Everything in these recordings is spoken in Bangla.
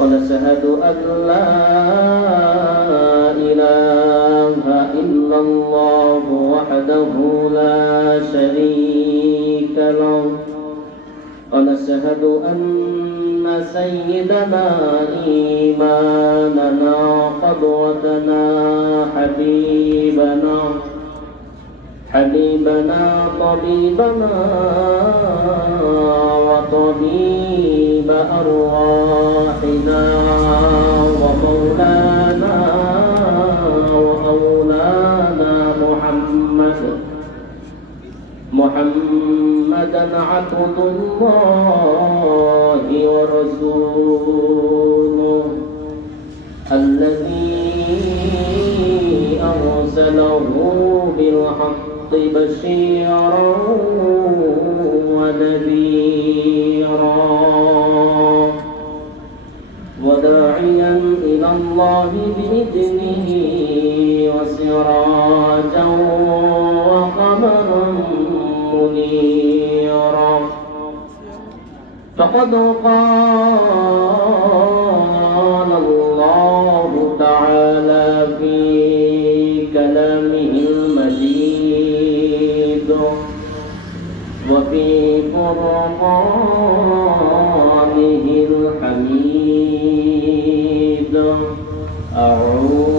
ونشهد أن لا إله إلا الله وحده لا شريك له. ونشهد أن سيدنا إيماننا قدوتنا حبيبنا حبيبنا طبيبنا وطبيب أرواحنا ومولانا ومولانا محمد. محمدا عبد الله ورسوله الذي أرسله بالحق بشيرا ونذيرا. الله بإذنه وسراجا وقمرا منيرا. فقد قال الله تعالى في كلامه المجيد. وفي فرقانه أعوذ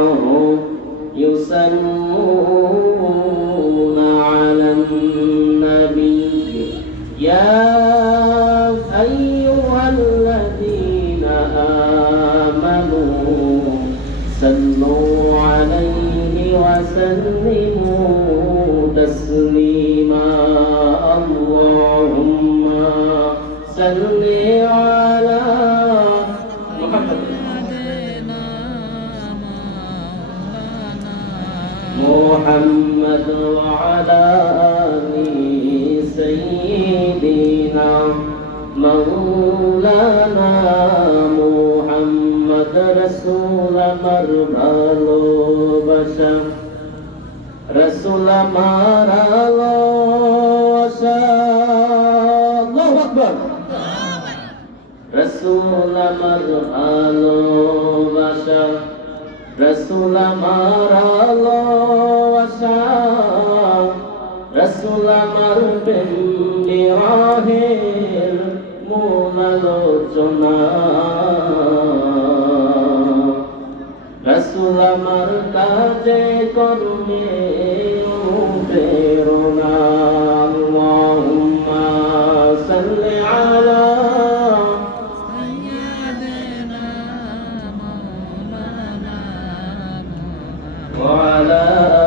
وملائكته يصلون على النبي يا وعلى آل سيدنا مولانا محمد رسول مرمالو بشر رسول مرمالو الله أكبر رسول مرمالو بشر رسول مرمالو ভালোবাসা রসুল আমার প্রেম বিরাহের মূল আলোচনা রসুল আমার কাজে কর্মে প্রেরণা আল্লাহুম্মা সাল্লি আলা وعلى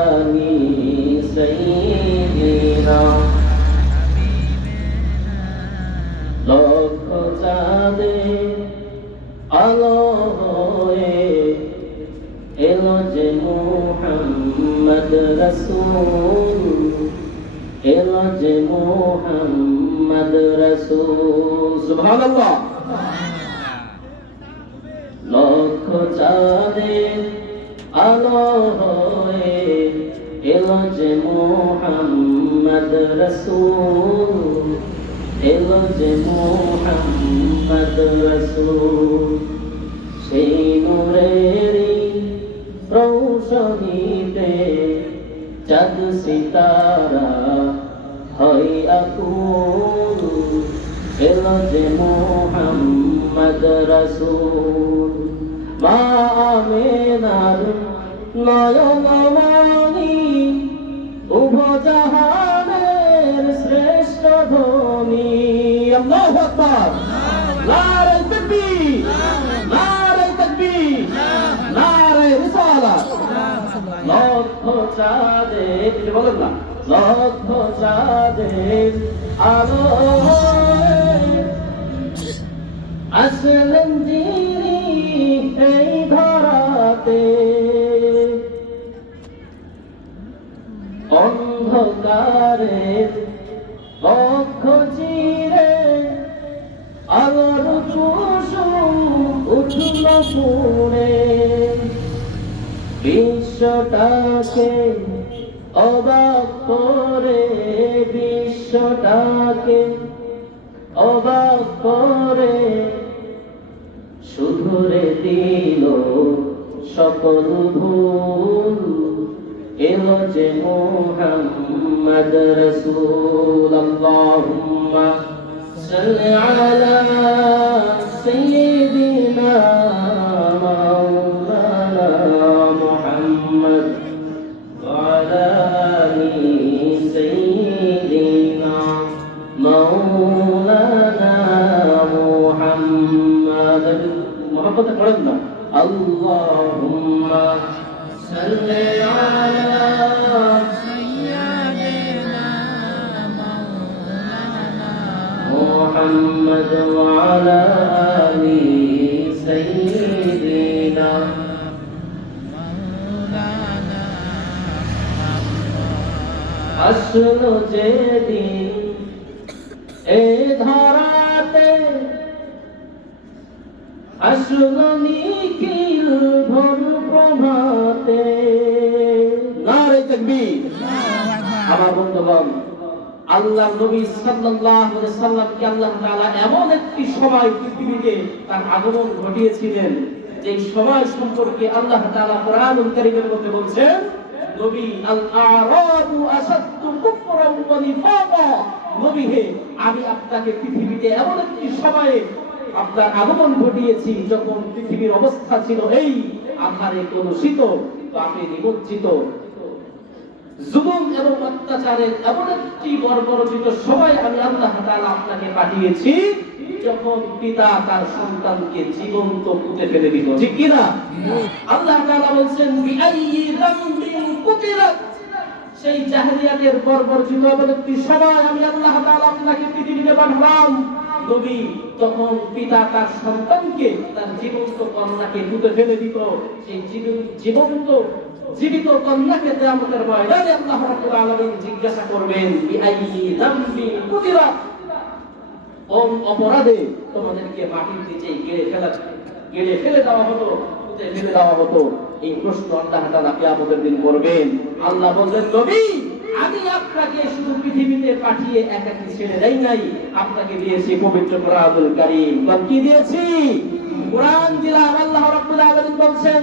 মোহাম্মদ রসুল এলো যে মোহাম্মদ রসুল। সুবহানাল্লাহ। চাঁদের আলো হয়ে এলো যে মোহাম্মদ রসুল। এলো যে মোহাম্মদ রসুল। সেই নূরেরই রৌশনীতে চাঁদ সিতারা হয় আকুল এলো যে মোহাম্মদ রসুল। মা আমেনার নয়নমণি উভ জাহানের শ্রেষ্ঠ ধনী। আল্লাহু আকবার। নারে তাকবীর নারে তাকবীর নারে রিসালাত লক্ষ কিছু বলেন না। লক্ষ চাঁদের আলো আসলেন যিনি এই ধরাতে অন্ধকারের পক্ষ চিরে আলোর কুসুম উঠল পুড়ে বিশ্বটাকে অবাক করে বিশ্বটাকে, অবাক করে শুধরে দিল সকল ভুল। এলো যে মোহাম্মদ রসুল সাল্লি আলা সাইয়্যিদিনা سيدنا مولانا محمد محمد قرنا اللهم صل আসলো যেদিন এ ধরাতে। আসলো নিখিল ভোর প্রভাতে। নারে তাকবীর। আমার বন্ধুগণ, আল্লাহ নবী সাল্লাল্লাহু আলাইহি সাল্লামকে আল্লাহ তাআলা এমন একটি সময় পৃথিবীতে তার আগমন ঘটিয়েছিলেন যে সময় সম্পর্কে আল্লাহ তাআলা কোরআনুল কারীমের মধ্যে বলছেন নবী আল আরাবু আসাদ্দু কুফরান ওয়া নিফাকা। নবী হে আমি আপনাকে পৃথিবীতে এমন একটি সময়ে আপনার আগমন ঘটিয়েছি যখন পৃথিবীর অবস্থা ছিল এই আধারে কলুষিত পাপে নিমজ্জিত। জুলুম এবং অত্যাচারের এমন একটি বর্বরচিত সময় আমি আল্লাহ তাআলা আপনাকে পাঠিয়েছি যখন পিতা তার সন্তানকে জীবন্ত পুঁতে ফেলে দিল। ঠিক কি না আল্লাহ তাআলা বলছেন বিআইয়ি কুতিলাত সেই জাহেলিয়াতের এমন একটি সময় আমি আল্লাহ তাআলা আপনাকে পৃথিবীতে পাঠালাম। নবী তখন পিতা তার সন্তানকে তার জীবন্ত কন্যাকে পুঁতে ফেলে দিত। সেই জীবন্ত, জীবিত কন্যাকে কিয়ামতের ময়দানে আল্লাহ রাব্বুল আলামিন জিজ্ঞাসা করবেন, বিআইয়ি যামবিন কুতিলাত কোন অপরাধে তোমাদেরকে মাটির নিচে গেড়ে ফেলা গেড়ে ফেলে দেওয়া হতো ফেলে দেওয়া হতো? এই প্রশ্ন আল্লাহ তাআলা কিয়ামতের দিন করবেন। আল্লাহ বললেন নবী, আমি আপনাকে শুধু পৃথিবীতে পাঠিয়ে একাকি ছেড়ে দেই নাই। আপনাকে দিয়েছি পবিত্র কোরআনুল কারীম। কি দিয়েছি? কোরআন দিলাম আল্লাহ রাব্বুল আলামিন বলছেন,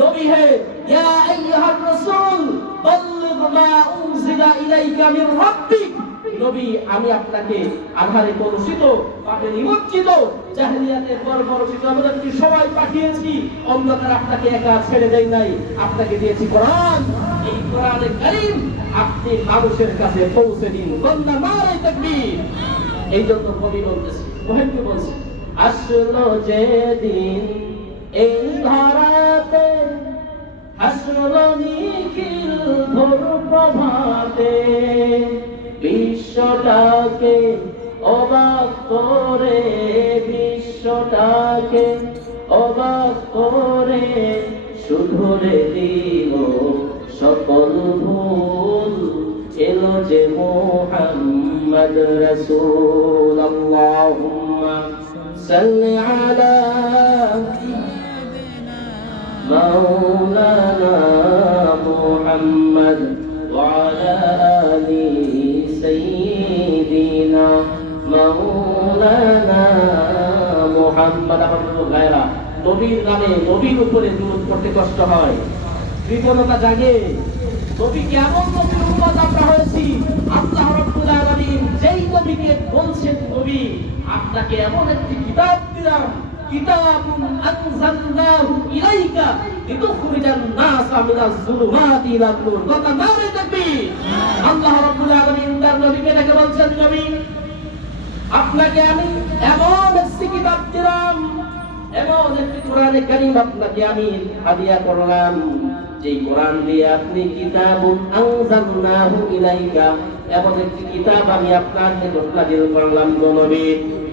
নবী হে, ইয়া আইয়ুহার রাসূল, বাল্লিগ মা উনজিলা ইলাইকা মির রাব্বিক। নবী, আমি আপনাকে আধারে কলুষিত পাপে নিমজ্জিত পাঠিয়েছি। অন্ধকার আপনাকে একা ছেড়ে দেই নাই, আপনাকে দিয়েছি কোরআন। এই কোরআনে কারীম আপনি মানুষের কাছে পৌঁছে দিন। মারাই এই জন্য কবি মহেন্দ্র বলছি, আসলো যেদিন এই ধরাতে আসলো নিখিল ধর প্রভাতে বিশ্বটাকে অবাক করে, বিশ্বটাকে অবাক করে সুধরে দিব সকল ভুল। এলো যে মোহাম্মদ রসুল আল্লাহুম্মা সাল্লি আলা মাওলানা মুহাম্মদ ওয়া আলা আলিহি মাওলানা নবীর নামে, নবীর উপরে দূর করতে কষ্ট হয়। বিপদতা জাগে। কেমন নবীর আল্লাহ রাব্বুল কিতাব দিলাম, কিতাবুন আনজালনাহু ইলাইকা না রে তাকবীর। আল্লাহ রাব্বুল আলামিন তার নবীকে ডেকে বলছেন, নবী আপনাকে আমি এমন একটি কিতাব দিলাম, এমন একটি কোরআনে কারীম আপনাকে আমি হাদিয়া করলাম, যেই কোরআন দিয়ে আপনি কিতাবুন আনজালনাহু ইলাইকা, এমন একটি কিতাব আমি আপনার নিকট নাযিল করলাম গো নবী।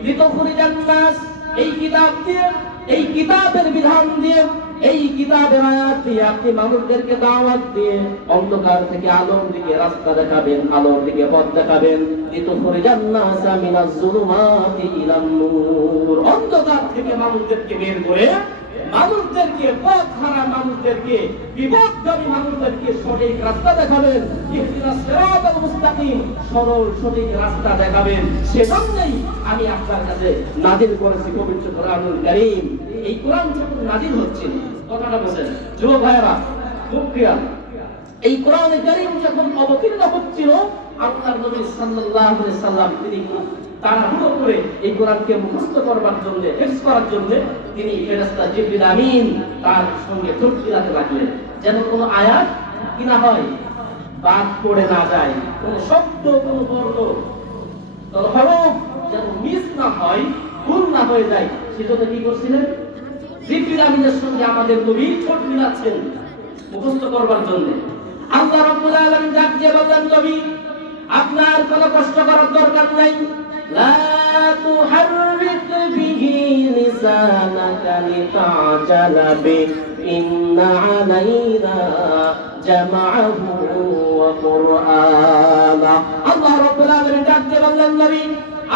লিতুখরিজান নাস, এই কিতাব দিয়ে, এই কিতাবের বিধান দিয়ে এই কিতাবের আয়াত দিয়ে আপনি মানুষদেরকে দাওয়াত দিয়ে অন্ধকার থেকে আলোর দিকে রাস্তা দেখাবেন, আলোর দিকে পথ দেখাবেন। অন্ধকার থেকে মানুষদেরকে বের করে মানুষদেরকে পথ হারা মানুষদেরকে, বিপদগামী মানুষদেরকে সঠিক রাস্তা দেখাবেন সরল সঠিক রাস্তা দেখাবেন। সেজন্যই আমি আপনার কাছে নাজিল করেছি পবিত্র কারীম। এই কোরআন যখন নাজিল হচ্ছে, কথাটা বলছেন, যুবক ভাইয়েরা এই কোরআন কারীম যখন অবতীর্ণ হচ্ছিল, আল্লাহর নবী সাল্লাম তিনি তাড়াহুড়ো করে এই কোরআনকে মুখস্থ করবার জন্য হেফজ করার জন্য তিনি ফেরেশতা জিবরিল আমিন তার সঙ্গে ঠোঁট মিলাতে লাগলেন। যেন কোনো আয়াত কি না হয়, বাদ পড়ে না যায়, কোনো শব্দ, কোনো বর্ণ। তোর হরফ যেন মিস না হয়, ভুল না হয়ে যায়। সেজন্য কি করছিলেন? জিবরিল আমিনের সঙ্গে আমাদের নবী ঠোঁট মিলাচ্ছেন, মুখস্থ করবার জন্য। আল্লাহ রাব্বুল আলামিন ডাক দিয়ে বললেন, নবী আপনার কোনো কষ্ট করার দরকার নাই।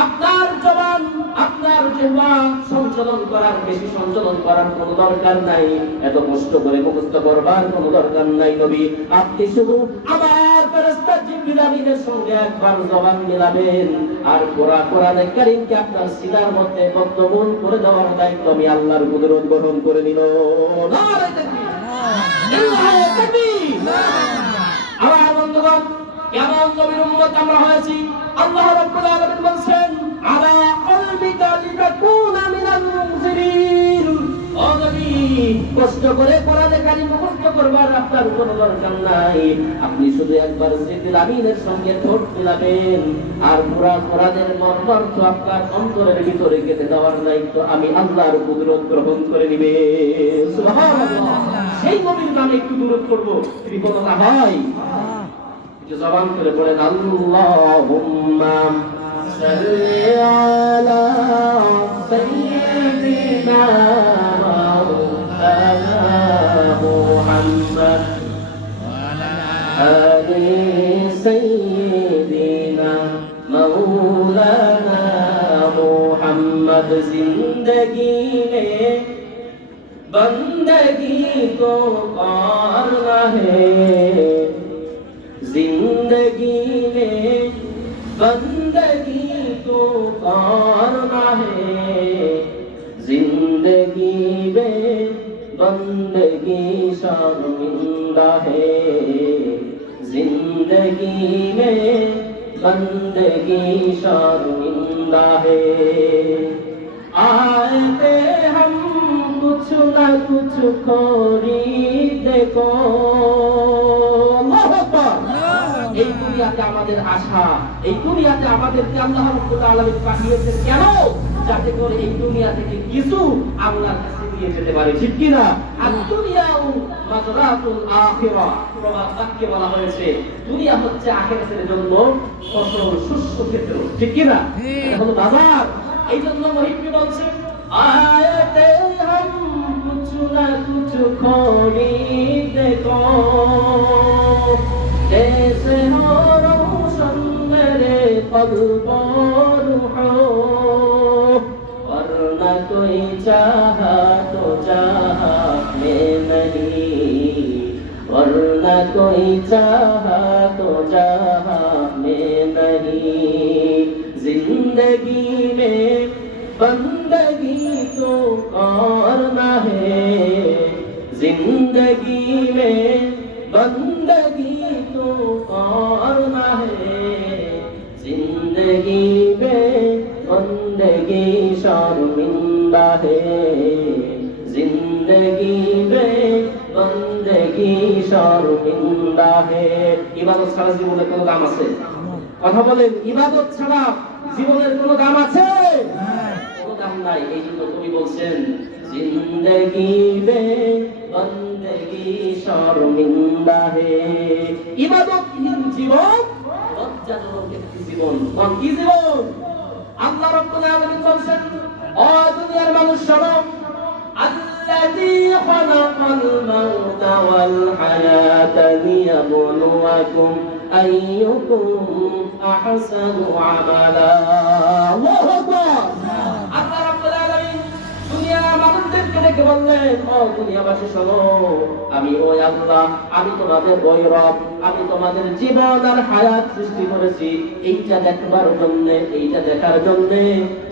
আপনার জবান, আপনার জিহ্বা সঞ্চালন করার, বেশি সঞ্চালন করার কোনো দরকার নাই। এত কষ্ট করে মুখস্থ করবার কোনো দরকার নাই, নবী। আপনি শুধু আমার ফেরেশতা সঙ্গে একবার জবান মিলাবেন। আর কোরআন কোরআনে কারীমকে আপনার সিনার মধ্যে বদ্ধমূল করে দেওয়ার দায়িত্ব আমি আল্লাহর কুদরত গ্রহণ করে নিল। আমার কষ্ট করে কোরআনে আপনার কোনো দরকার নাই। আপনি শুধু একবার জিবরিল আমিনের সঙ্গে ঠোঁট মিলাবেন। আর পুরা কোরআনের মর্মার্থ আপনার অন্তরের ভিতরে গেঁথে দেওয়ার দায়িত্ব আমি আল্লাহর কুদরত গ্রহণ করে নিবে। সেই নবীর নামে একটু দূরত করব বিপদতা হয়। জবান করে পড়েন আল্লাহুম্মা সাল্লি আলা সাইয়্যিদিনা على محمد وعلى آل سيدنا مولانا محمد زندگی میں بندگی کو پالنا ہے زندگی میں بندگی کو پالنا ہے زندگی میں بندگی شرمندہ ہے زندگی میں بندگی شرمندہ ہے آتے ہم کچھ نہ کچھ کھوری دیکھو দুনিয়াতে আমাদের আশা এই দুনিয়াতে আমাদেরকে আল্লাহ রাব্বুল আলামিন পাঠিয়েছেন কেন? যাতে করে এই দুনিয়া থেকে কিছু আল্লাহর কাছে নিয়ে যেতে পারে ঠিক কি না আর দুনিয়াও মাযরাতুল আখিরা প্রবাদ বাক্যে বলা হয়েছে দুনিয়া হচ্ছে আখিরাতের জন্য ফসল শস্য ক্ষেত্র ঠিক কি না এটা হলো বাজার। এই জন্য মহিবী বলছে আয়াতে হাম কুছ না কুছ কো जैसे हो रोशन मेरे कल्ब रूह और न कोई चाहा तो चाहा मैं नहीं वरना कोई चाहा तो जहां में नहीं जिंदगी में बंदगी तो और न है जिंदगी में बंदगी तो और न है जिंदगी में बंदगी शर्मिंदा है जिंदगी में बंदगी शर्मिंदा है ইবাদত ছাড়া জীবনের কোনো দাম আছে কথা বলেন ইবাদত ছাড়া জীবনের কোনো দাম আছে কোনো দাম নাই এই জন্য কবি বলছেন জিন্দগি মে বন্দগি শর্মিন্দা হে ইবাদতহীন জীবন, লজ্জাজনক একটি জীবন। কি জীবন? আল্লাহ রাব্বুল আলামিন বলেন ও দুনিয়ার মানুষ শোনো, আল্লাযী খালাকাল মাউতা ওয়াল আমি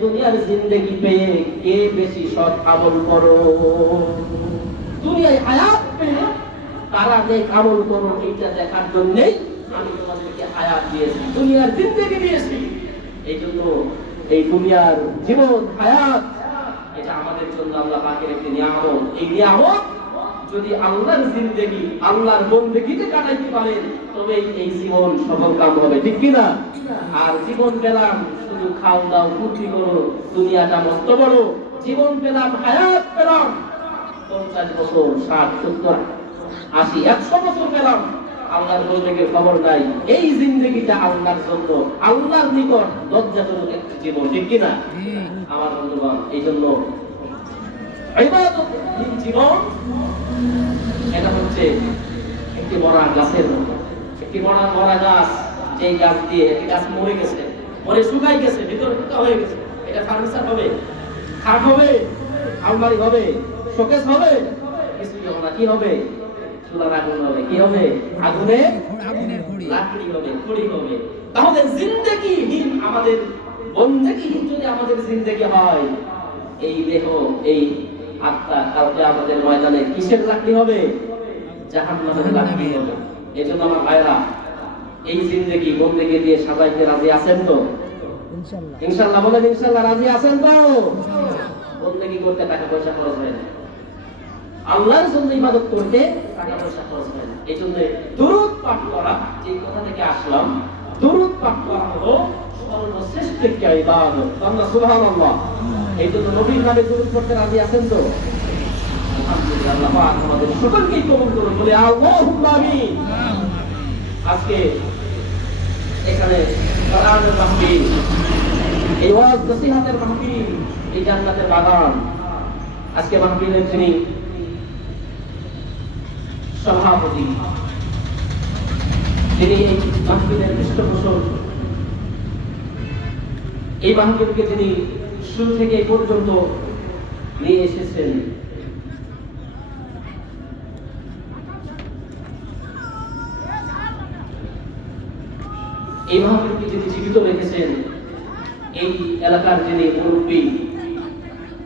দুনিয়ার জিন্দেগি পেয়ে কে বেশি সৎ আমল করো? দুনিয়ায় হায়াত তারা নেক আমল করো, এইটা দেখার জন্যই আমি তোমাদেরকে হায়াত দিয়েছি, দুনিয়ার জিন্দেগি দিয়েছি। এই জন্য এই দুনিয়ার জীবন, হায়াত আমাদের জন্য আল্লাহ পাকের একটি নিয়ামত। এই নিয়ামত যদি আল্লাহর জিন্দেগি আল্লাহর বন্দেগিতে কাটাইতে পারেন তবে এই জীবন সফল কাম হবে ঠিক কি না আর জীবন পেলাম শুধু খাও দাও ফুর্তি করো দুনিয়াটা মস্ত বড়। জীবন পেলাম হায়াত পেলাম পঞ্চাশ বছর ষাট সত্তর আশি একশো বছর পেলাম। আল্লাহর বন্দেগের খবর নাই। এই জিন্দেগিটা আল্লাহর জন্য আল্লাহর নিকট লজ্জাজনক একটি জীবন ঠিক কি না আমার বন্ধুগণ এই জন্য এটা হচ্ছে একটি মরা গাছের একটি মরা মরা গাছ গাছ দিয়ে একটি গাছ মরে গেছে, মরে শুকাই গেছে, ভিতরে হয়ে গেছে, এটা ফার্নিচার হবে, খাট হবে, আলমারি হবে, শোকেস হবে কিছুই হবে কি হবে? খড়ি হবে। তাহলে জিন্দেগি আমাদের আমাদের হয়, এই দেহ, এই আত্মা কালকে আমাদের ময়দানে কিসের লাকড়ি হবে? এই জন্য আমার ভাইরা এই জিন্দেগি বন্দেগি দিয়ে সাজাইতে রাজি আছেন তো? ইনশাল্লাহ। বলেন ইনশাল্লাহ রাজি আছেন তো? বন্দেগি করতে টাকা পয়সা খরচ হয় না। আল্লাহর জন্য ইবাদত করতে টাকা পয়সা খরচ হয় না। এই জন্য দুরুদ পাঠ করা যে কথা থেকে আসলাম দুরুদ পাঠ করা হলো সর্বশ্রেষ্ঠ একটি ইবাদত। আল্লাহ সুবহানাল্লাহ। এই জন্য নবীর নামে দুরুদ পড়তে রাজি আছেন তো? আমাদের বলে আজকে এখানে কোরআনের আজকে মাহফিলের যিনি সভাপতি, তিনি এই পৃষ্ঠপোষক। এই মাহফিলকে তিনি শুরু থেকে পর্যন্ত নিয়ে এসেছেন। জীবিত রেখেছেন, এই এলাকার যিনি মুরব্বী,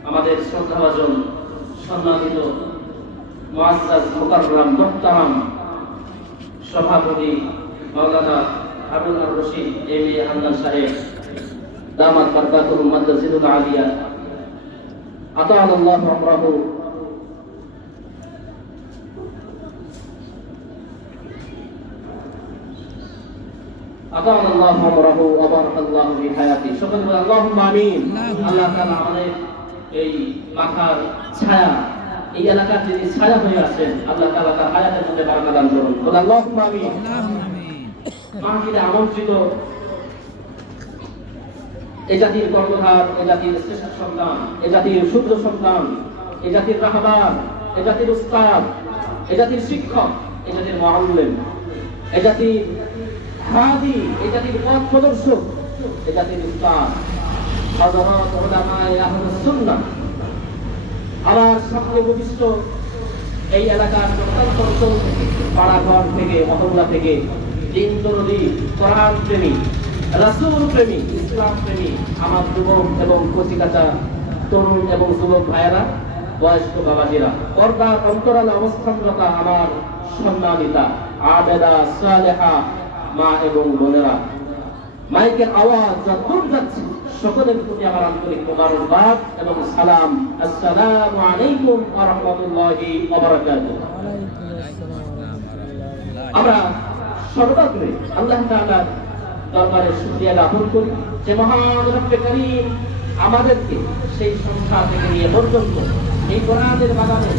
আমাদের শ্রদ্ধাভাজন, সম্মানিত মুকাররম মুহতারাম সভাপতি আবুল রশিদ, এম এ হান্নান সাহেব। দামাত বারকাতুল মাদ্রাসাতুল আলিয়া আতাআল আল্লাহ আমরাহু أطال الله عمره وبارك الله في حياته সকল বলে اللهم آمين আল্লাহ তাআলা আমাদের এই মাথার ছায়া এই এলাকার যিনি ছায়া হয়ে আছেন আল্লাহ তাআলা তার হায়াতের মধ্যে বারাকা দান করুন বলে اللهم آمين আল্লাহুম্মা আমিন মাহফিলে আমন্ত্রিত এ জাতির কর্মধার এ জাতির শ্রেষ্ঠ সন্তান এ জাতির শুদ্ধ সন্তান এ জাতির রাহবার এ জাতির উস্তাদ এ জাতির শিক্ষক এ জাতির মহাল্লেম এ জাতির হাদি এ জাতির পথ প্রদর্শক এ জাতির উস্তাদ হযরত উলামায়ে আমার সামনে উপবিষ্ট এই এলাকার প্রত্যন্ত পাড়াঘর থেকে মহল্লা থেকে দিন দরদি কোরআন প্রেমী রাসূল প্রেমী ইসলাম প্রেমী আমার যুবক এবং কচিকাচা তরুণ এবং যুবক ভাইয়েরা বয়স্ক বাবাজিরা পর্দা অন্তরাল অবস্থানরত আমার সম্মানিতা আবেদা সালেহা মা এবং বোনেরা। মাইকের আওয়াজ যা দূর যাচ্ছে সকলের প্রতি আমার আন্তরিক মোবারকবাদ এবং সালাম। আসসালামু আলাইকুম ওয়া রাহমাতুল্লাহি ওয়া বারাকাতুহু। আমরা সর্বাগ্রে আল্লাহ তাআলার দরবারে শুকরিয়া জ্ঞাপন করি যে মহান রব্বে করিম আমাদেরকে সেই সংসার থেকে নিয়ে পর্যন্ত এই কোরআনের বাগানে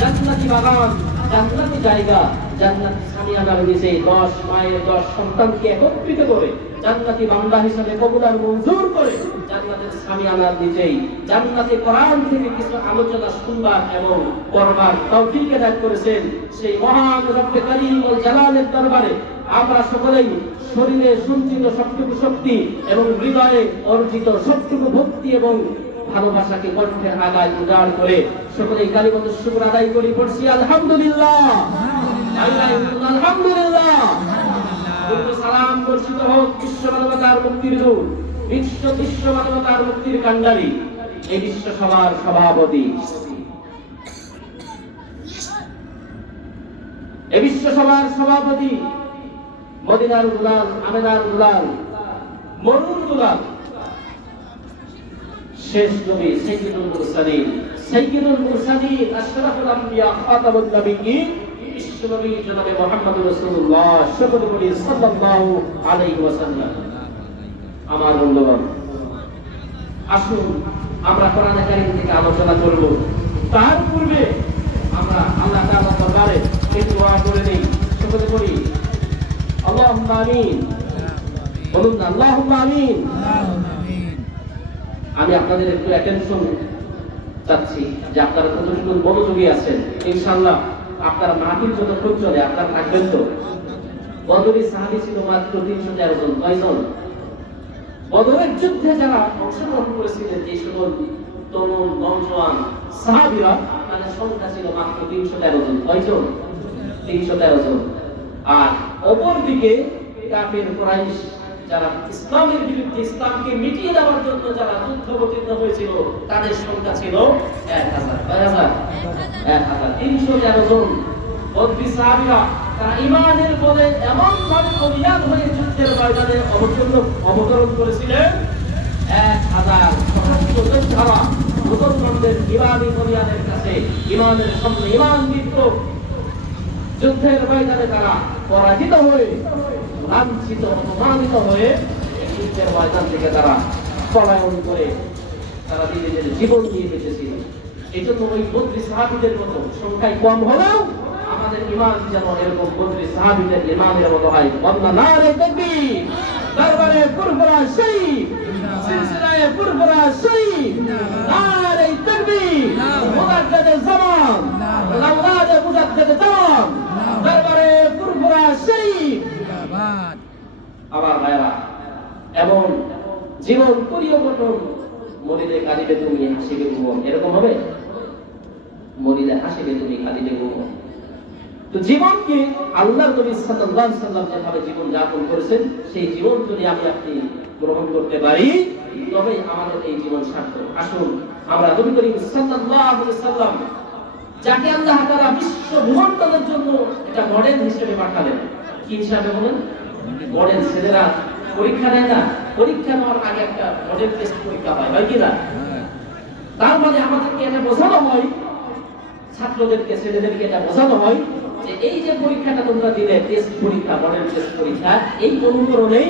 জান্নাতি বাগান, জান্নাতি জায়গা, জান্নাতি সামিয়ানার নিচে দশ মায়ের দশ সন্তানকে একত্রিত করে জান্নাতি বান্দা হিসাবে কবুলার মঞ্জুর করে জান্নাতের সামিয়ানার নিচেই জান্নাতি কোরআন থেকে কিছু আলোচনা শুনবার এবং করবার তৌফিক দান করেছেন সেই মহান রব্বে করিম ও জালালের দরবারে আমরা সকলেই শরীরে সঞ্চিত সবটুকু শক্তি এবং হৃদয়ে অর্জিত সবটুকু ভক্তি এবং ভালোবাসাকে কণ্ঠের আগায় উদার করে সকলেই কালীপদ শুক্র আদায় করি, পড়ছি আলহামদুলিল্লাহ। আলহামদুলিল্লাহ। সালাম বর্ষিত হোক বিশ্ব মানবতার মুক্তির দূত বিশ্ব বিশ্ব মানবতার মুক্তির কান্ডারি এই বিশ্ব সভাপতি। বিশ্ব সভার সভাপতি মদিনার দুলাল আমেনার দুলাল মরুর দুলাল। শেষ নবী সাইয়্যিদুল মুরসালিন। সাইয়্যিদুল মুরসালিন আশরাফুল আম্বিয়া খাতামুন নবিয়্যিন। বিশ্বনবী জনাবে মুহাম্মদুর রাসূলুল্লাহ সাল্লাল্লাহু সাল্লাল্লাহু আলাইহি ওয়াসাল্লাম। আমার বন্ধুগণ, আসুন আমরা কোরআনে কারীম থেকে আলোচনা করব। তার পূর্বে আমরা আল্লাহ তাআলার দরবারে একটু দোয়া করে নেই। সকলে করি আমি আপনাদের একটু অ্যাটেনশন চাচ্ছি যে আপনারা কতটুকু মনোযোগী আছেন। ইনশাআল্লাহ আপনার মাটির যতক্ষণ চলে, আপনারা থাকবেন তো। বদরের সাহাবি ছিল মাত্র তিনশো তেরো জন কয়জন বদরের যুদ্ধে যারা অংশগ্রহণ করেছিলেন, যে সকল তরুণ নৌজওয়ান সাহাবিরা, তাদের সংখ্যা ছিল মাত্র তিনশো তেরো জন কয়জন তিনশো তেরো জন। আর অপর দিকে কাফের যারা ইসলামের বিরুদ্ধে ইসলামকে মিটিয়ে দেওয়ার জন্য যারা যুদ্ধ অবতীর্ণ হয়েছিল, তাদের সংখ্যা ছিল এমন যুদ্ধের ময়দানে করেছিলেন। কাছে, ইমানের ইমান যুদ্ধের ময়দানে তারা পরাজিত হয়ে, লাঞ্ছিত, অপমানিত হয়ে যুদ্ধের ময়দান থেকে তারা পলায়ন করে তারা নিজেদের জীবন দিয়ে বেঁচেছিল। এই জন্য ওই বদ্রি সাহাবিদের মতো সংখ্যায় কম হলেও আমাদের ইমান যেন এরকম বদ্রি সাহাবিদের ইমানের মতো হয়। বন্দা না রে দেখবি দরবারে ফুরফুরা সেই সিলসিলায় ফুরফুরা সেই নারে তাকবীর মুজাদ্দিদ জামান লাউলাদ মুজাদ্দিদ জামান, দরবারে আমার ভাইরা জীবন গঠন মরিলে কাঁদিবে তুমি হাসিবে ভুবন এরকম হবে? মরিলে হাসিবে তুমি কাঁদিবে ভুবন তো জীবনকে আল্লাহ নবী সাল্লাল্লাহু আলাইহি সাল্লাম যেভাবে জীবন যাপন করেছেন সেই জীবন যদি আমি আপনি গ্রহণ করতে পারি তবে আমাদের এই জীবন সার্থক। আসুন আমরা নবী করিম সাল্লাল্লাহু আলাইহি সাল্লাম যাকে আল্লাহ তাআলা বিশ্ব ভূমণ্ডলের জন্য এটা মডেল হিসেবে পাঠালেন। কি হিসাবে বলেন? মডেল ছেলেরা পরীক্ষা দেয় না। পরীক্ষা নেওয়ার আগে একটা মডেল টেস্ট পরীক্ষা হয় হয় কিনা তার মানে আমাদেরকে এটা বোঝানো হয়, ছাত্রদেরকে, ছেলেদেরকে এটা বোঝানো হয় যে এই যে পরীক্ষাটা তোমরা দিলে টেস্ট পরীক্ষা মডেল টেস্ট পরীক্ষা, এই অনুকরণেই